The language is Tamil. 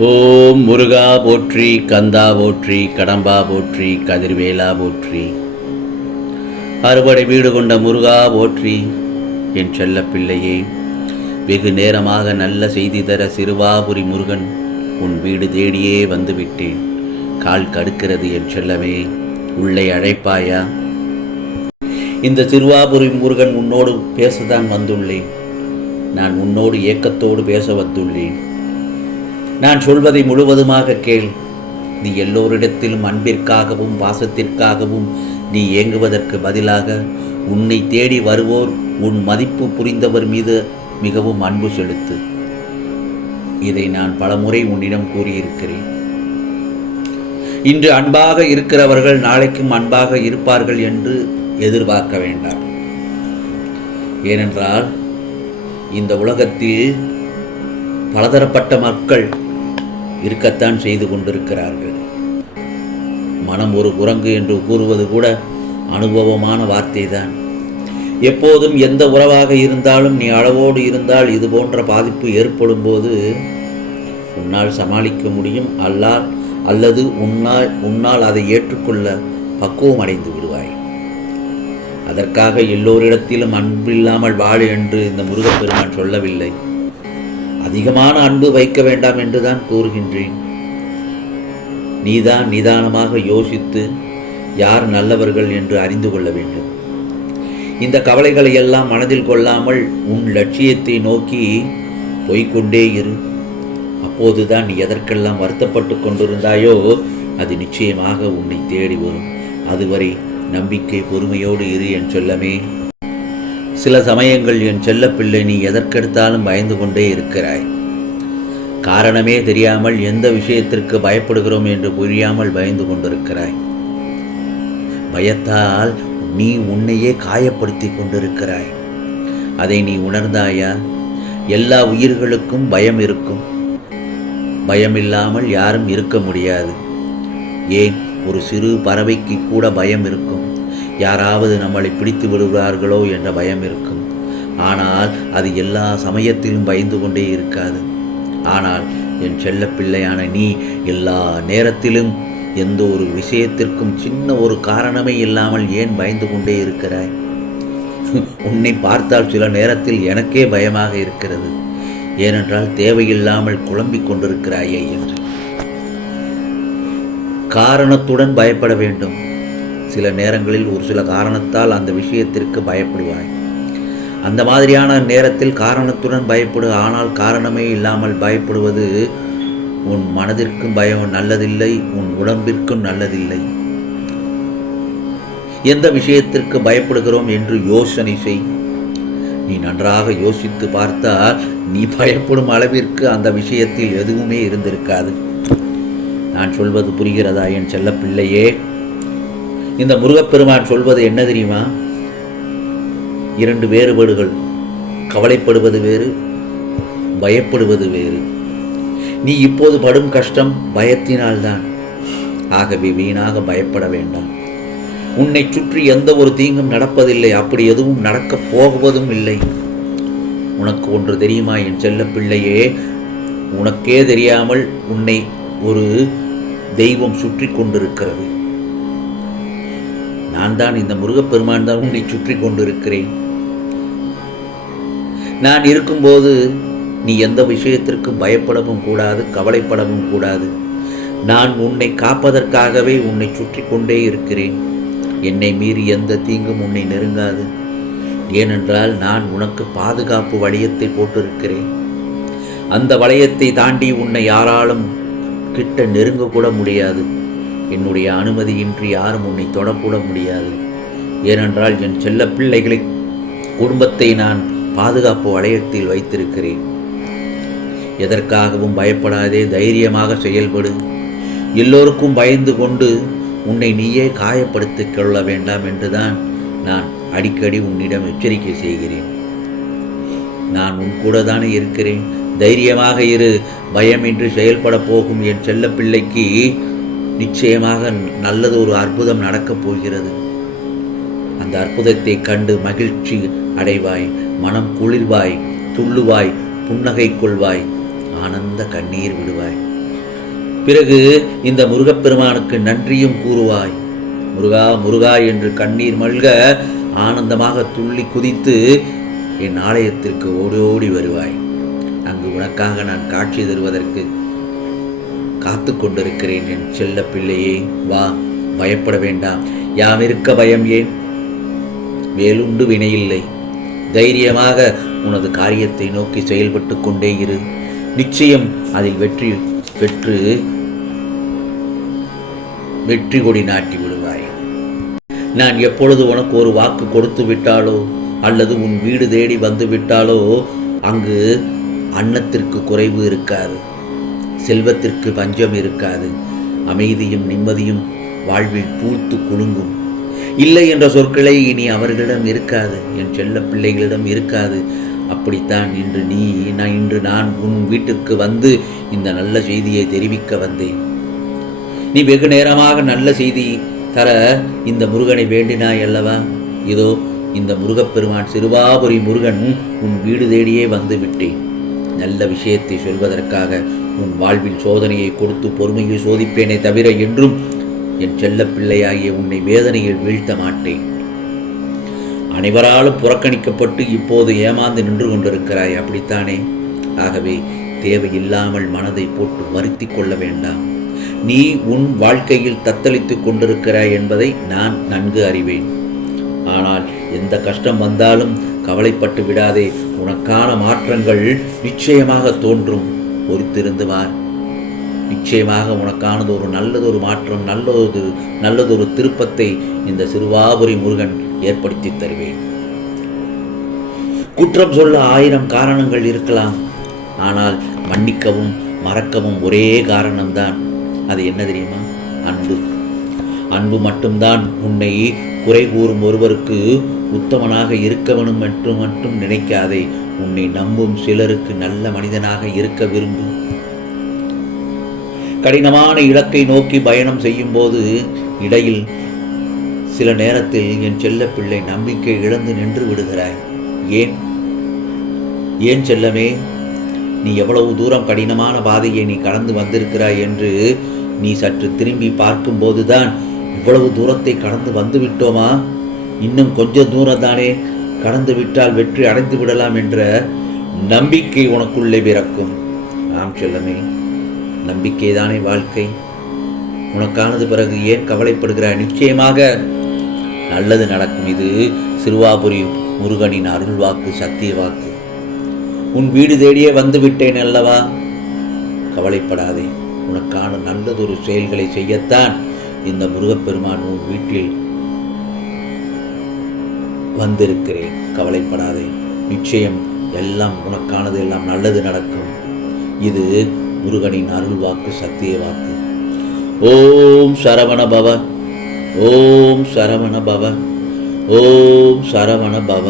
ஓம் முருகா போற்றி, கந்தா போற்றி, கடம்பா போற்றி, கதிர்வேலா போற்றி. அறுபடை வீடு கொண்ட முருகா போற்றி. என் செல்ல பிள்ளையே, வெகு நேரமாக நல்ல செய்தி தர சிறுவாபுரி முருகன் உன் வீடு தேடியே வந்து விட்டேன். கால் கடுக்கிறது என் செல்லமே, உள்ளே அழைப்பாயா? இந்த சிறுவாபுரி முருகன் உன்னோடு பேசத்தான் வந்துள்ளேன். நான் உன்னோடு ஏக்கத்தோடு பேச வந்துள்ளேன். நான் சொல்வதை முழுவதுமாக கேள். நீ எல்லோரிடத்திலும் அன்பிற்காகவும் பாசத்திற்காகவும் நீ ஏங்குவதற்கு பதிலாக உன்னை தேடி வருவோர் உன் மதிப்பு புரிந்தவர் மீது மிகவும் அன்பு செலுத்து. இதை நான் பலமுறை உன்னிடம் கூறியிருக்கிறேன். இன்று அன்பாக இருக்கிறவர்கள் நாளைக்கும் அன்பாக இருப்பார்கள் என்று எதிர்பார்க்க வேண்டாம். ஏனென்றால் இந்த உலகத்தில் பலதரப்பட்ட மக்கள் இருக்கத்தான் செய்து கொண்டிருக்கிறார்கள். மனம் ஒரு குரங்கு என்று கூறுவது கூட அனுபவமான வார்த்தை தான். எப்போதும் எந்த உறவாக இருந்தாலும் நீ அளவோடு இருந்தால் இது போன்ற பாதிப்பு ஏற்படும் போது உன்னால் சமாளிக்க முடியும். அல்லது உன்னால் அதை ஏற்றுக்கொள்ள பக்குவம் அடைந்து விடுவாய். அதற்காக எல்லோரிடத்திலும் அன்பில்லாமல் வாழு என்று இந்த முருகப்பெருமான் சொல்லவில்லை. அதிகமான அன்பு வைக்க வேண்டாம் என்றுதான் கூறுகின்றேன். நீதான் நிதானமாக யோசித்து யார் நல்லவர்கள் என்று அறிந்து கொள்ள வேண்டும். இந்த கவலைகளை எல்லாம் மனதில் கொள்ளாமல் உன் லட்சியத்தை நோக்கி போய்கொண்டே இரு. அப்போதுதான் நீ எதற்கெல்லாம் வருத்தப்பட்டு கொண்டிருந்தாயோ அது நிச்சயமாக உன்னை தேடி வரும். அதுவரை நம்பிக்கை பொறுமையோடு இரு என் செல்லமே. சில சமயங்கள் என் செல்லப்பிள்ளை நீ எதற்கெடுத்தாலும் பயந்து கொண்டே இருக்கிறாய். காரணமே தெரியாமல் எந்த விஷயத்திற்கு பயப்படுகிறோம் என்று புரியாமல் பயந்து கொண்டிருக்கிறாய். பயத்தால் நீ உன்னையே காயப்படுத்தி கொண்டிருக்கிறாய். அதை நீ உணர்ந்தாயா? எல்லா உயிர்களுக்கும் பயம் இருக்கும். பயமில்லாமல் யாரும் இருக்க முடியாது. ஏன், ஒரு சிறு பறவைக்கு கூட பயம் இருக்கும். யாராவது நம்மளை பிடித்து விடுவார்களோ என்ற பயம் இருக்கும். ஆனால் அது எல்லா சமயத்திலும் பயந்து கொண்டே இருக்காது. ஆனால் என் செல்ல பிள்ளையான நீ எல்லா நேரத்திலும் எந்த ஒரு விஷயத்திற்கும் சின்ன ஒரு காரணமே இல்லாமல் ஏன் பயந்து கொண்டே இருக்கிறாய்? உன்னை பார்த்தால் சில நேரத்தில் எனக்கே பயமாக இருக்கிறது. ஏனென்றால் தேவையில்லாமல் குழம்பிக் கொண்டிருக்கிறாயே என்று. காரணத்துடன் பயப்பட வேண்டும். சில நேரங்களில் ஒரு சில காரணத்தால் அந்த விஷயத்திற்கு பயப்படுவாய். அந்த மாதிரியான நேரத்தில் காரணத்துடன் பயப்படு. ஆனால் காரணமே இல்லாமல் பயப்படுவது உன் மனதிற்கும் பயம் நல்லதில்லை, உன் உடம்பிற்கும் நல்லதில்லை. எந்த விஷயத்திற்கு பயப்படுகிறோம் என்று யோசனை செய். நீ நன்றாக யோசித்து பார்த்தால் நீ பயப்படும் அளவிற்கு அந்த விஷயத்தில் எதுவுமே இருந்திருக்காது. நான் சொல்வது புரிகிறதா என் செல்ல பிள்ளையே? இந்த முருகப்பெருமான் சொல்வது என்ன தெரியுமா? இரண்டு வேறுபாடுகள். கவலைப்படுவது வேறு, பயப்படுவது வேறு. நீ இப்போது படும் கஷ்டம் பயத்தினால்தான். ஆகவே வீணாக பயப்பட வேண்டாம். உன்னை சுற்றி எந்த ஒரு தீங்கும் நடப்பதில்லை. அப்படி எதுவும் நடக்கப் போவதும் இல்லை. உனக்கு ஒன்று தெரியுமா என் செல்ல பிள்ளையே? உனக்கே தெரியாமல் உன்னை ஒரு தெய்வம் சுற்றி கொண்டிருக்கிறது. நான் தான், இந்த முருகப்பெருமான் தான் உன்னை சுற்றி கொண்டிருக்கிறேன். நான் இருக்கும்போது நீ எந்த விஷயத்திற்கும் பயப்படவும் கூடாது, கவலைப்படவும் கூடாது. நான் உன்னை காப்பதற்காகவே உன்னை சுற்றி கொண்டே இருக்கிறேன். என்னை மீறி எந்த தீங்கும் உன்னை நெருங்காது. ஏனென்றால் நான் உனக்கு பாதுகாப்பு வளையத்தை போட்டிருக்கிறேன். அந்த வளையத்தை தாண்டி உன்னை யாராலும் கிட்ட நெருங்கக்கூட முடியாது. என்னுடைய அனுமதியின்றி யாரும் உன்னை தொடக்கூட முடியாது. ஏனென்றால் என் செல்ல பிள்ளைகளை குடும்பத்தை நான் பாதுகாப்பு வளையத்தில் வைத்திருக்கிறேன். எதற்காகவும் பயப்படாதே, தைரியமாக செயல்படு. எல்லோருக்கும் பயந்து கொண்டு உன்னை நீயே காயப்படுத்திக் கொள்ள வேண்டாம் என்றுதான் நான் அடிக்கடி உன்னிடம் எச்சரிக்கை செய்கிறேன். நான் உன் கூட தானே இருக்கிறேன். தைரியமாக இரு. பயமின்றி செயல்பட போகும் என் செல்ல பிள்ளைக்கு நிச்சயமாக நல்லது ஒரு அற்புதம் நடக்கப் போகிறது. அந்த அற்புதத்தை கண்டு மகிழ்ச்சி அடைவாய், மனம் குளிர்வாய், துள்ளுவாய், புன்னகை கொள்வாய், ஆனந்த கண்ணீர் விடுவாய். பிறகு இந்த முருகப்பெருமானுக்கு நன்றியும் கூறுவாய். முருகா முருகா என்று கண்ணீர் மல்க ஆனந்தமாக துள்ளி குதித்து என் ஆலயத்திற்கு ஓடி வருவாய். அங்கு உனக்காக நான் காட்சி தருவதற்கு காத்து கொண்டிருக்கிறேன் என் செல்ல பிள்ளையே. வா, பயப்பட வேண்டாம். யாம் இருக்க பயம் ஏன்? வேலுண்டு வினையில்லை. தைரியமாக உனது காரியத்தை நோக்கி செயல்பட்டு கொண்டே இரு. நிச்சயம் அதில் வெற்றி கொடி நாட்டி விடுவாய். நான் எப்பொழுது உனக்கு ஒரு வாக்கு கொடுத்து விட்டாலோ அல்லது உன் வீடு தேடி வந்து விட்டாலோ அங்கு அன்னத்திற்கு குறைவு இருக்காது, செல்வத்திற்கு பஞ்சம் இருக்காது, அமைதியும் நிம்மதியும் வாழ்வில் பூத்து குலுங்கும். இல்லை என்ற சொற்களை இனி அவர்களிடம் இருக்காது, என் செல்ல பிள்ளைகளிடம் இருக்காது. அப்படித்தான் இன்று நான் உன் வீட்டிற்கு வந்து இந்த நல்ல செய்தியை தெரிவிக்க வந்தேன். நீ வெகு நேரமாக நல்ல செய்தி தர இந்த முருகனை வேண்டினாய் அல்லவா? இதோ இந்த முருகப்பெருமான் சிறுவாபுரி முருகன் உன் வீடு தேடியே வந்து விட்டேன். நல்ல விஷயத்தை சொல்வதற்காக உன் வாழ்வில் சோதனையை கொடுத்து பொறுமையை சோதிப்பேனே தவிர என்றும் என் செல்ல பிள்ளையாகிய உன்னை வேதனையில் வீழ்த்த மாட்டேன். அனைவராலும் புறக்கணிக்கப்பட்டு இப்போது ஏமாந்து நின்று கொண்டிருக்கிறாய், அப்படித்தானே? ஆகவே தேவையில்லாமல் மனதை போட்டு வருத்தி கொள்ள வேண்டாம். நீ உன் வாழ்க்கையில் தத்தளித்துக் கொண்டிருக்கிறாய் என்பதை நான் நன்கு அறிவேன். ஆனால் எந்த கஷ்டம் வந்தாலும் கவலைப்பட்டு விடாதே. உனக்கான மாற்றங்கள் நிச்சயமாக தோன்றும். பொறுத்திருந்து வார். நிச்சயமாக உனக்கானது ஒரு நல்லதொரு மாற்றம், நல்லதொரு திருப்பத்தை இந்த சிறுவாபுரி முருகன் ஏற்படுத்தி தருவேன். குற்றம் சொல்ல 1000 காரணங்கள் இருக்கலாம். ஆனால் மன்னிக்கவும் மறக்கவும் ஒரே காரணம்தான். அது என்ன தெரியுமா? அன்பு. அன்பு மட்டும்தான் உன்னை குறை கூறும் ஒருவருக்கு உத்தமனாக இருக்க வேணும் என்று மட்டும் நினைக்காதே. உன்னை நம்பும் சிலருக்கு நல்ல மனிதனாக இருக்க விரும்பும். கடினமான இலக்கை நோக்கி பயணம் செய்யும் போது இடையில் சில நேரத்தில் என் செல்ல பிள்ளை நம்பிக்கை இழந்து நின்று விடுகிறாய். ஏன் செல்லமே? நீ எவ்வளவு தூரம் கடினமான பாதையை நீ கடந்து வந்திருக்கிறாய் என்று நீ சற்று திரும்பி பார்க்கும்போதுதான் இவ்வளவு தூரத்தை கடந்து வந்து விட்டோமா, இன்னும் கொஞ்சம் தூரம் தானே கடந்து விட்டால் வெற்றி அடைந்து விடலாம் என்ற நம்பிக்கை உனக்குள்ளே பிறக்கும். ஆம் செல்லமே, நம்பிக்கைதானே வாழ்க்கை. உனக்கானது பிறகு ஏன் கவலைப்படுகிறாய்? நிச்சயமாக நல்லது நடக்கும். இது சிறுவாபுரி முருகனின் அருள் வாக்கு, சத்திய வாக்கு. உன் வீடு தேடியே வந்து விட்டேன் அல்லவா? கவலைப்படாதே. உனக்கான நல்லதொரு செயல்களை செய்யத்தான் இந்த முருகப்பெருமான் உன் வீட்டில் வந்திருக்கிறேன். கவலைப்படாதே. நிச்சயம் எல்லாம் உனக்கானது எல்லாம் நல்லது நடக்கும். இது முருகனின் அருள் வாக்கு, சத்திய வாக்கு. ஓம் சரவண பவ, ஓம் சரவண பவ, ஓம் சரவண பவ.